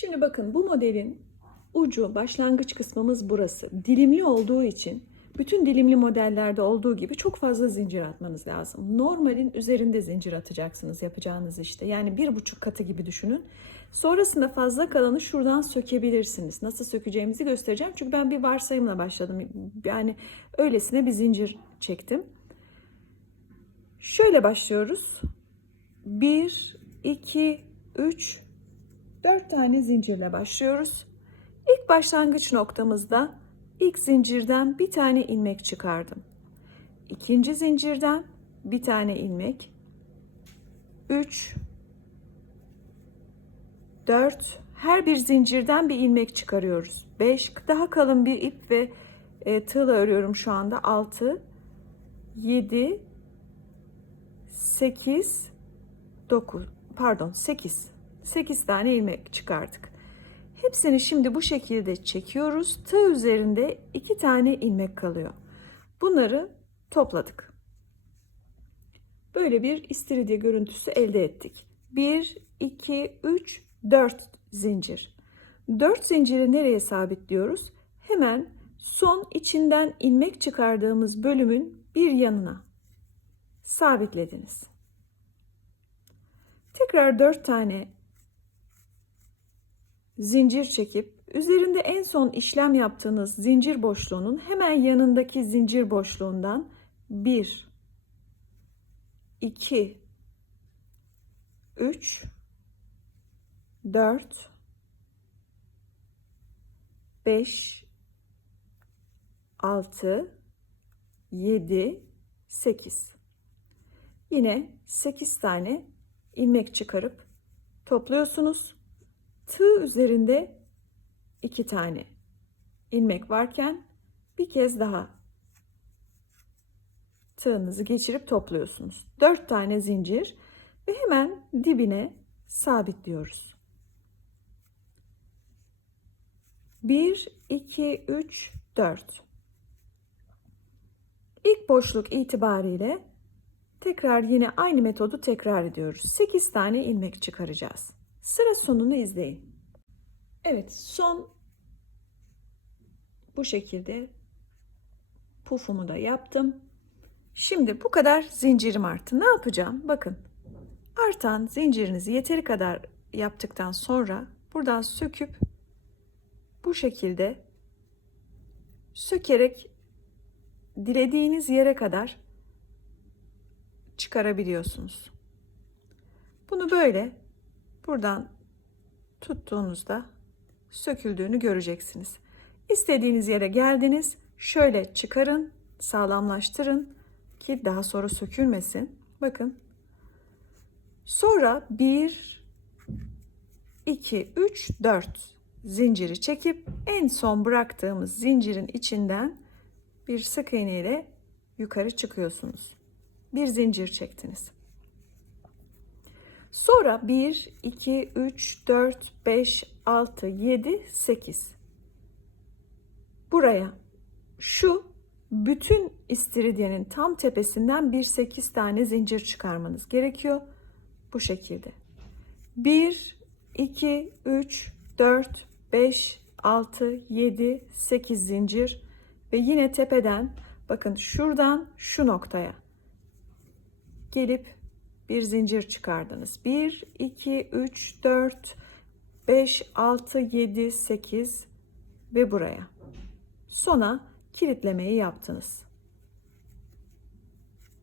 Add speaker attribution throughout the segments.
Speaker 1: Şimdi bakın bu modelin ucu başlangıç kısmımız burası. Dilimli olduğu için bütün dilimli modellerde olduğu gibi çok fazla zincir atmanız lazım. Normalin üzerinde zincir atacaksınız yapacağınız işte. Yani bir buçuk katı gibi düşünün. Sonrasında fazla kalanı şuradan sökebilirsiniz. Nasıl sökeceğimizi göstereceğim. Çünkü ben bir varsayımla başladım. Yani öylesine bir zincir çektim. Şöyle başlıyoruz. 1, 2, 3, 4 tane zincirle başlıyoruz. İlk başlangıç noktamızda ilk zincirden bir tane ilmek çıkardım. İkinci zincirden bir tane ilmek. 3 4 her bir zincirden bir ilmek çıkarıyoruz. 5 daha kalın bir ip ve e, tığla örüyorum şu anda. 6 7 8 9 pardon 8 8 tane ilmek çıkardık. Hepsini şimdi bu şekilde çekiyoruz. Tığ üzerinde 2 tane ilmek kalıyor. Bunları topladık. Böyle bir istiridye görüntüsü elde ettik. 1 2 3 4 zincir. 4 zinciri nereye sabitliyoruz? Hemen son içinden ilmek çıkardığımız bölümün bir yanına sabitlediniz. Tekrar 4 tane zincir çekip üzerinde en son işlem yaptığınız zincir boşluğunun hemen yanındaki zincir boşluğundan 1 2 3 4 5 6 7 8 Yine 8 tane ilmek çıkarıp topluyorsunuz. Tığ üzerinde 2 tane ilmek varken bir kez daha tığınızı geçirip topluyorsunuz. 4 tane zincir ve hemen dibine sabitliyoruz. 1 2 3 4 İlk boşluk itibariyle tekrar yine aynı metodu tekrar ediyoruz. 8 tane ilmek çıkaracağız. Sıra sonunu izleyin. Evet, son bu şekilde pufumu da yaptım. Şimdi bu kadar zincirim arttı. Ne yapacağım? Bakın. Artan zincirinizi yeteri kadar yaptıktan sonra buradan söküp bu şekilde sökerek dilediğiniz yere kadar çıkarabiliyorsunuz. Bunu böyle buradan tuttuğunuzda söküldüğünü göreceksiniz. İstediğiniz yere geldiniz. Şöyle çıkarın, sağlamlaştırın ki daha sonra sökülmesin. Bakın. Sonra 1 2 3 4 zinciri çekip en son bıraktığımız zincirin içinden bir sık iğne ile yukarı çıkıyorsunuz. Bir zincir çektiniz. Sonra 1, 2, 3, 4, 5, 6, 7, 8. Buraya şu bütün istiridyenin tam tepesinden bir 8 tane zincir çıkarmanız gerekiyor. Bu şekilde. 1, 2, 3, 4, 5, 6, 7, 8 zincir ve yine tepeden bakın şuradan şu noktaya gelip bir zincir çıkardınız. 1, 2, 3, 4, 5, 6, 7, 8 ve buraya. Sona kilitlemeyi yaptınız.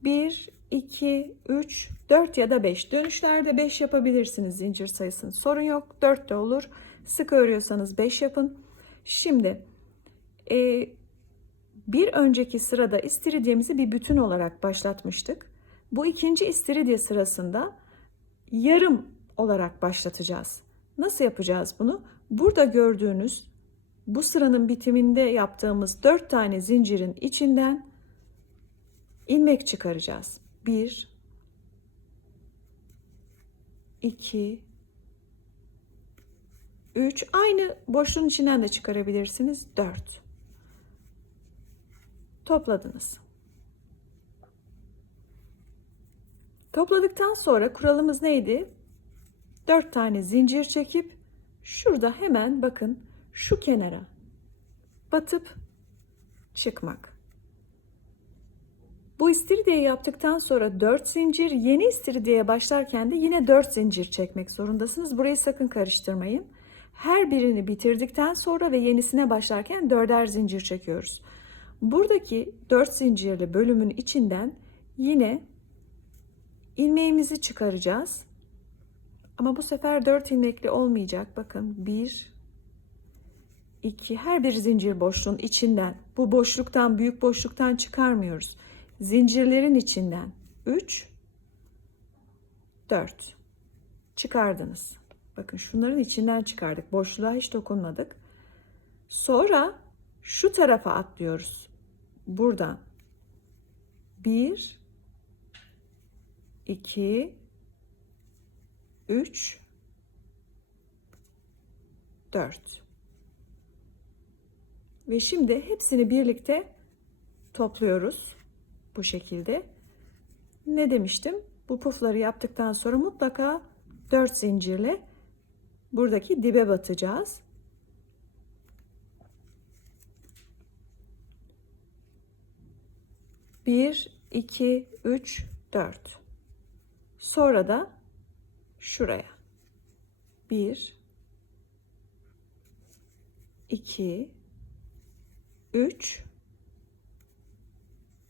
Speaker 1: 1, 2, 3, 4 ya da 5. Dönüşlerde 5 yapabilirsiniz zincir sayısını. Sorun yok. 4 de olur. Sık örüyorsanız 5 yapın. Şimdi e, bir önceki sırada istiridyemizi bir bütün olarak başlatmıştık. Bu ikinci istiridye sırasında yarım olarak başlatacağız. Nasıl yapacağız bunu? Burada gördüğünüz bu sıranın bitiminde yaptığımız 4 tane zincirin içinden ilmek çıkaracağız. 1 2 3 aynı boşluğun içinden de çıkarabilirsiniz. 4 topladınız. Topladıktan sonra kuralımız neydi? 4 tane zincir çekip şurada hemen bakın şu kenara batıp çıkmak. Bu istiridye yaptıktan sonra 4 zincir, yeni istiridyeye başlarken de yine 4 zincir çekmek zorundasınız. Burayı sakın karıştırmayın. Her birini bitirdikten sonra ve yenisine başlarken dörder zincir çekiyoruz. Buradaki 4 zincirli bölümün içinden yine ilmeğimizi çıkaracağız. Ama bu sefer 4 ilmekli olmayacak. Bakın 1 2 her bir zincir boşluğun içinden bu boşluktan büyük boşluktan çıkarmıyoruz. Zincirlerin içinden 3 4 çıkardınız. Bakın şunların içinden çıkardık. Boşluğa hiç dokunmadık. Sonra şu tarafa atlıyoruz. Buradan 1 2 3 4 ve şimdi hepsini birlikte topluyoruz bu şekilde. Ne demiştim? Bu pufları yaptıktan sonra mutlaka 4 zincirle buradaki dibe batacağız. Bir, iki, üç, dört. Sonra da şuraya. Bir, iki, 3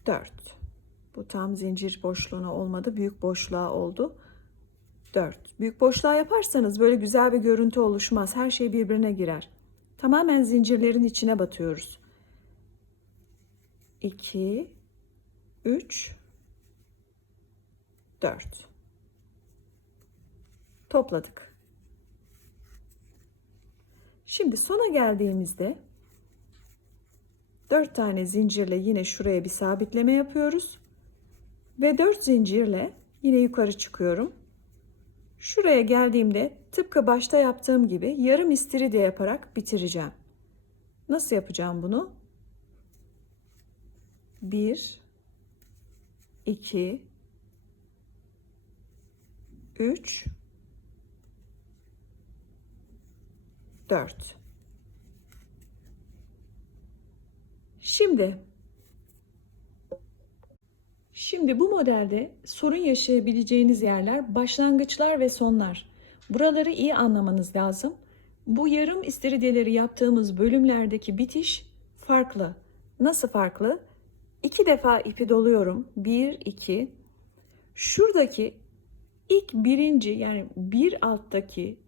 Speaker 1: 4 bu tam zincir boşluğuna olmadı. Büyük boşluğa oldu. 4 büyük boşluğa yaparsanız böyle güzel bir görüntü oluşmaz. Her şey birbirine girer. Tamamen zincirlerin içine batıyoruz. 2 3 4 topladık şimdi sona geldiğimizde 4 tane zincirle yine şuraya bir sabitleme yapıyoruz. Ve 4 zincirle yine yukarı çıkıyorum. Şuraya geldiğimde tıpkı başta yaptığım gibi yarım istiridye yaparak bitireceğim. Nasıl yapacağım bunu? 1 2 3 4 Şimdi Şimdi bu modelde sorun yaşayabileceğiniz yerler başlangıçlar ve sonlar. Buraları iyi anlamanız lazım. Bu yarım istiridyeleri yaptığımız bölümlerdeki bitiş farklı. Nasıl farklı? İki defa ipi doluyorum. Bir, iki. Şuradaki ilk birinci yani bir alttaki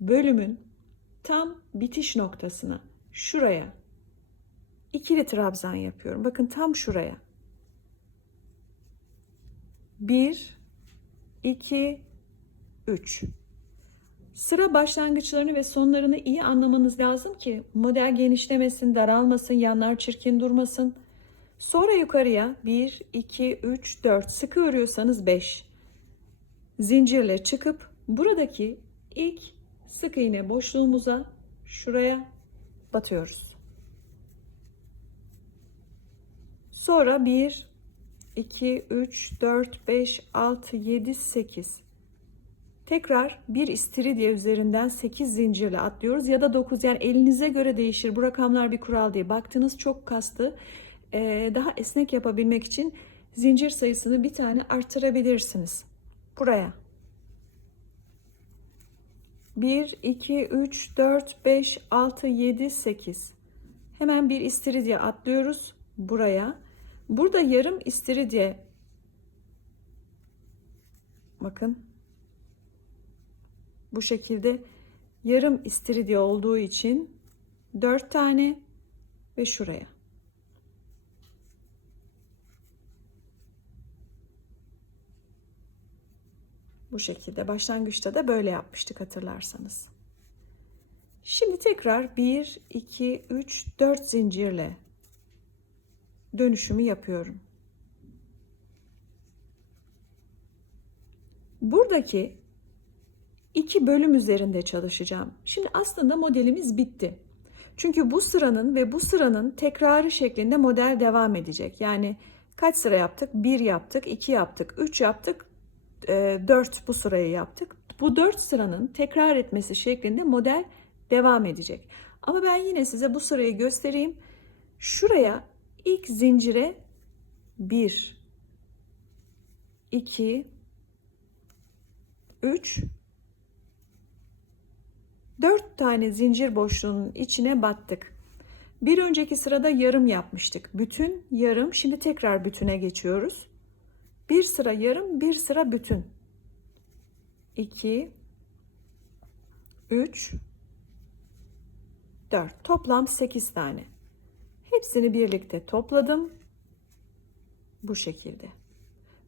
Speaker 1: bölümün tam bitiş noktasına şuraya ikili trabzan yapıyorum. Bakın tam şuraya. 1 2 3 Sıra başlangıçlarını ve sonlarını iyi anlamanız lazım ki model genişlemesin, daralmasın, yanlar çirkin durmasın. Sonra yukarıya 1 2 3 4 sıkı örüyorsanız 5 zincirle çıkıp buradaki ilk sık iğne boşluğumuza şuraya batıyoruz. Sonra 1, 2, 3, 4, 5, 6, 7, 8. Tekrar bir istiridye üzerinden 8 zincirle atlıyoruz ya da 9 yani elinize göre değişir. Bu rakamlar bir kural değil. Baktınız çok kastı. Ee, daha esnek yapabilmek için zincir sayısını bir tane arttırabilirsiniz. Buraya. 1, 2, 3, 4, 5, 6, 7, 8. Hemen bir istiridye atlıyoruz buraya. Burada yarım istiridye bakın bu şekilde yarım istiridye olduğu için 4 tane ve şuraya. Bu şekilde başlangıçta da böyle yapmıştık hatırlarsanız. Şimdi tekrar 1 2 3 4 zincirle dönüşümü yapıyorum. Buradaki iki bölüm üzerinde çalışacağım. Şimdi aslında modelimiz bitti. Çünkü bu sıranın ve bu sıranın tekrarı şeklinde model devam edecek. Yani kaç sıra yaptık? 1 yaptık, 2 yaptık, 3 yaptık, 4 e, bu sırayı yaptık. Bu 4 sıranın tekrar etmesi şeklinde model devam edecek. Ama ben yine size bu sırayı göstereyim. Şuraya ilk zincire 1 2 3 4 tane zincir boşluğunun içine battık. Bir önceki sırada yarım yapmıştık. Bütün, yarım. Şimdi tekrar bütüne geçiyoruz. Bir sıra yarım, bir sıra bütün. 2 3 4 toplam 8 tane. Hepsini birlikte topladım. Bu şekilde.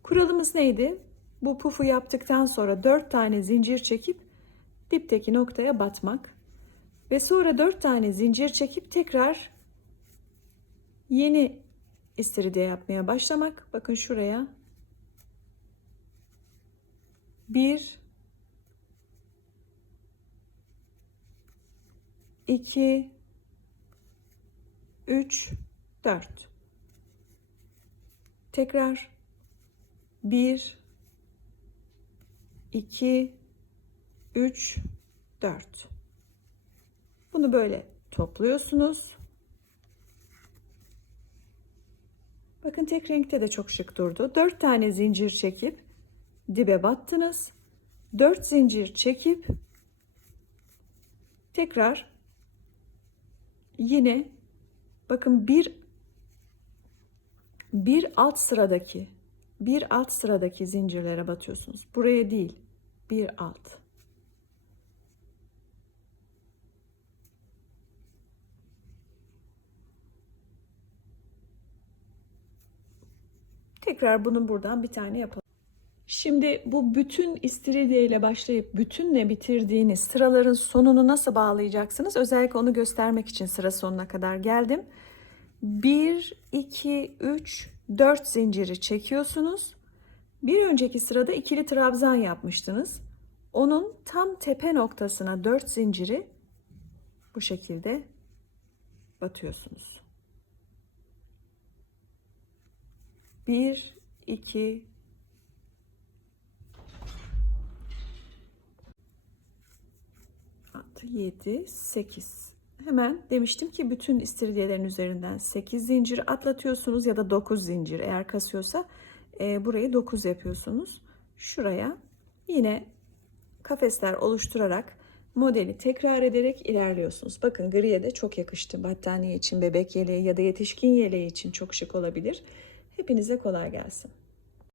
Speaker 1: Kuralımız neydi? Bu pufu yaptıktan sonra 4 tane zincir çekip dipteki noktaya batmak ve sonra 4 tane zincir çekip tekrar yeni istiridye yapmaya başlamak. Bakın şuraya 1 2 3 4 tekrar. 1 2 3 4 bunu böyle topluyorsunuz. Bakın tek renkte de çok şık durdu. 4 tane zincir çekip dibe battınız 4 zincir çekip tekrar yine bakın bir bir alt sıradaki bir alt sıradaki zincirlere batıyorsunuz. Buraya değil. Bir alt. Tekrar bunu buradan bir tane yapalım. Şimdi bu bütün istiridye ile başlayıp bütünle bitirdiğiniz sıraların sonunu nasıl bağlayacaksınız? Özellikle onu göstermek için sıra sonuna kadar geldim. 1, 2, 3, 4 zinciri çekiyorsunuz. Bir önceki sırada ikili trabzan yapmıştınız. Onun tam tepe noktasına 4 zinciri bu şekilde batıyorsunuz. 1, 2, 7, 8. Hemen demiştim ki bütün istiridyelerin üzerinden 8 zincir atlatıyorsunuz ya da 9 zincir eğer kasıyorsa e, burayı 9 yapıyorsunuz. Şuraya yine kafesler oluşturarak modeli tekrar ederek ilerliyorsunuz. Bakın griye de çok yakıştı. Battaniye için, bebek yeleği ya da yetişkin yeleği için çok şık olabilir. Hepinize kolay gelsin.